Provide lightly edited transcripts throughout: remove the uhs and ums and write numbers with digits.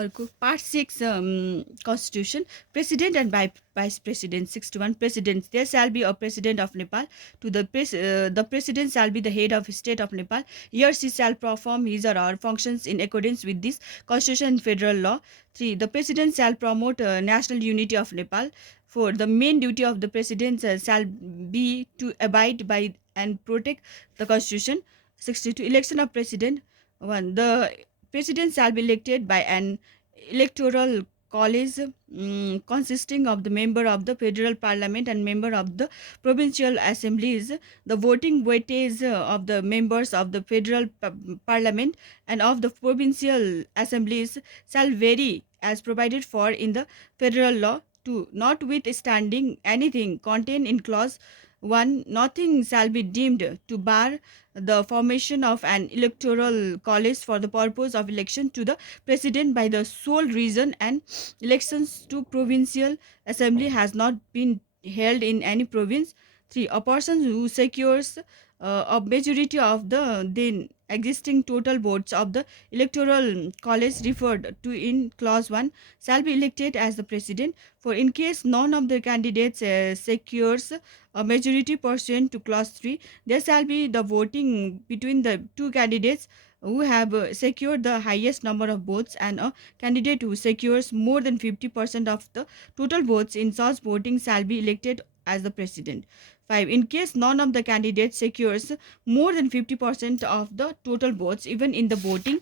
अर्को part 6 constitution president and vice president 61 president there shall be a president of Nepal to the president shall be the head of state of Nepal he or she shall perform his or her functions in accordance with this constitution and federal law 3 the president shall promote national unity of Nepal 4 the main duty of the president shall be to abide by and protect the constitution 62 election of president 1 the president shall be elected by an electoral college consisting of the member of the federal parliament and member of the provincial assemblies. The voting weightage of the members of the federal parliament and of the provincial assemblies shall vary as provided for in the federal law. 2. Notwithstanding anything contained in clause 1, nothing shall be deemed to bar the formation of an electoral college for the purpose of election to the president by the sole reason and elections to provincial assembly has not been held in any province. 3. A person who secures a majority of the then existing total votes of the electoral college referred to in clause 1 shall be elected as the president. For in case none of the candidates secures a majority pursuant to clause 3, there shall be the voting between the two candidates who have secured the highest number of votes and a candidate who secures more than 50% of the total votes in such voting shall be elected as the president. 5. In case none of the candidates secures more than 50% of the total votes, even in the voting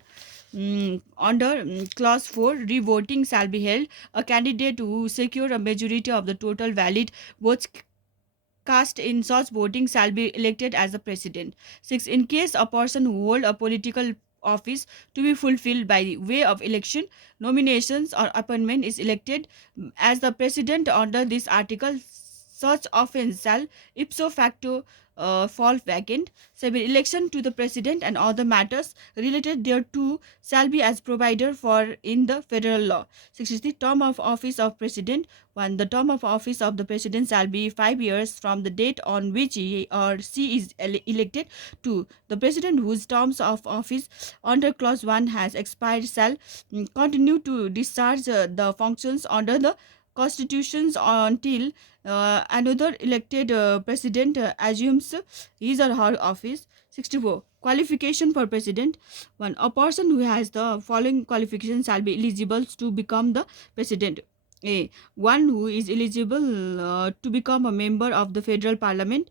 under clause 4, revoting shall be held. A candidate who secure a majority of the total valid votes cast in such voting shall be elected as the president. 6. In case a person who hold a political office to be fulfilled by the way of election, nominations or appointment is elected as the president under this article, such offence shall ipso facto fall vacant. 7. Election to the president and other matters related thereto shall be as provided for in the federal law. 63. Term of office of president 1. The term of office of the president shall be 5 years from the date on which he or she is elected. 2. The president whose terms of office under clause 1 has expired shall continue to discharge the functions under the constitutions until another elected president assumes his or her office. 64. Qualification for president 1. A person who has the following qualifications shall be eligible to become the president. A. One who is eligible to become a member of the federal parliament.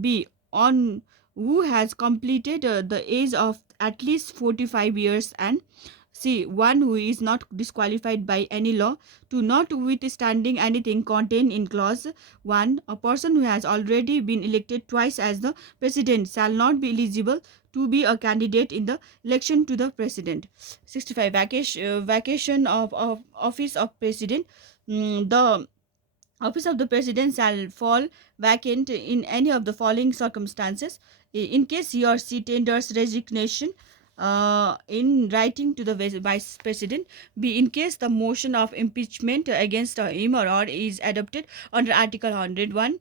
B. On who has completed the age of at least 45 years and C. One who is not disqualified by any law. To notwithstanding anything contained in clause 1, a person who has already been elected twice as the president shall not be eligible to be a candidate in the election to the president. 65. Vacation of office of president. The office of the president shall fall vacant in any of the following circumstances. In case he or she tenders resignation in writing to the vice president. B. In case the motion of impeachment against him or her is adopted under Article 101.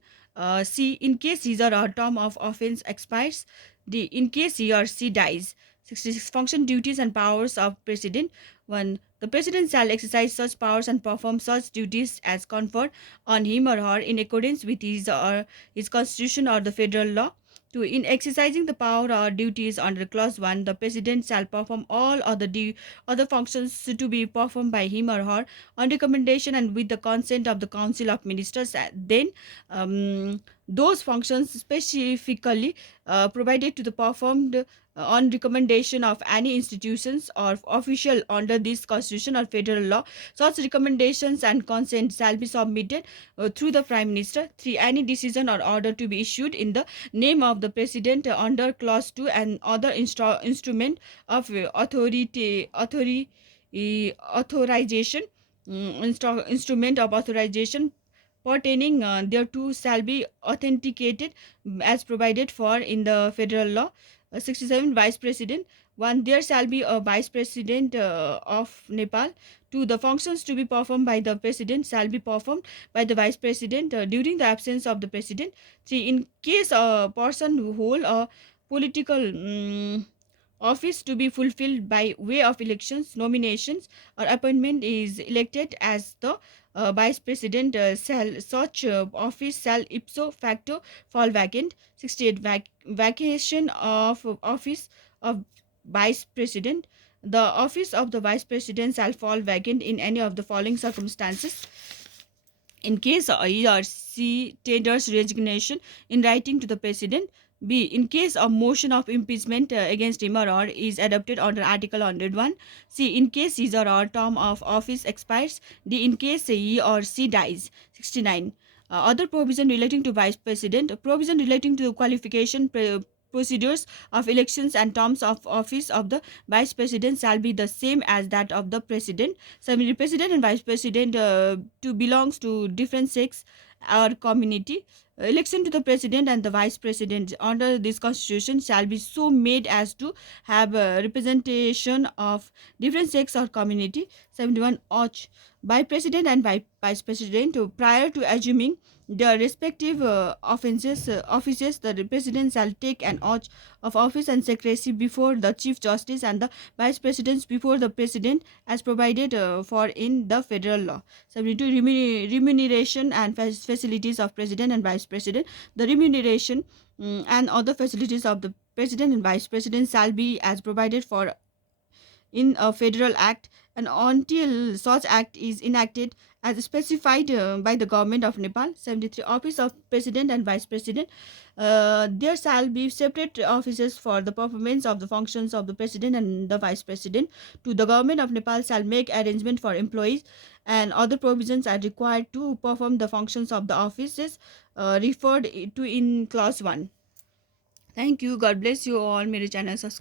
C. In case his or her term of office expires. D. In case he or she dies. 66. Function, duties and powers of president. 1. The president shall exercise such powers and perform such duties as conferred on him or her in accordance with his or his constitution or the federal law. 2. In exercising the power or duties under clause 1, the president shall perform all other functions to be performed by him or her on recommendation and with the consent of the council of ministers. Then those functions specifically provided to the performed on recommendation of any institutions or official under this constitution or federal law. Such recommendations and consent shall be submitted through the prime minister. 3. Any decision or order to be issued in the name of the president under clause 2 and other instrument of authorization instrument of authorization pertaining thereto shall be authenticated as provided for in the federal law. 67. Vice President 1. There shall be a Vice President of Nepal. 2. The functions to be performed by the President shall be performed by the Vice President during the absence of the President. 3. In case a person who hold a political office to be fulfilled by way of elections, nominations, or appointment is elected as the vice president. Such office shall ipso facto fall vacant. 68. Vacation of office of vice president. The office of the vice president shall fall vacant in any of the following circumstances: in case he or she tenders resignation in writing to the president; b, in case a motion of impeachment against him or her is adopted under article 101; c, in case his or her term of office expires; d, in case he or she dies. 69. Other provision relating to vice president. Provision relating to the qualification procedures of elections and terms of office of the vice president shall be the same as that of the president. So, the president and vice president to belongs to different sex or community. Election to the president and the vice president under this constitution shall be so made as to have representation of different sex or community. 71. Och. By president and by vice president prior to assuming their respective offices, the president shall take an oath of office and secrecy before the chief justice and the vice presidents before the president as provided for in the federal law. 72. Remuneration and facilities of president and vice president. The remuneration and other facilities of the president and vice president shall be as provided for in a federal act, and until such act is enacted as specified by the government of Nepal. 73. Office of president and vice president. There shall be separate offices for the performance of the functions of the president and the vice president. To the government of Nepal shall make arrangement for employees and other provisions are required to perform the functions of the offices referred to in clause 1. Thank you. God bless you all. मेरे channel subscribe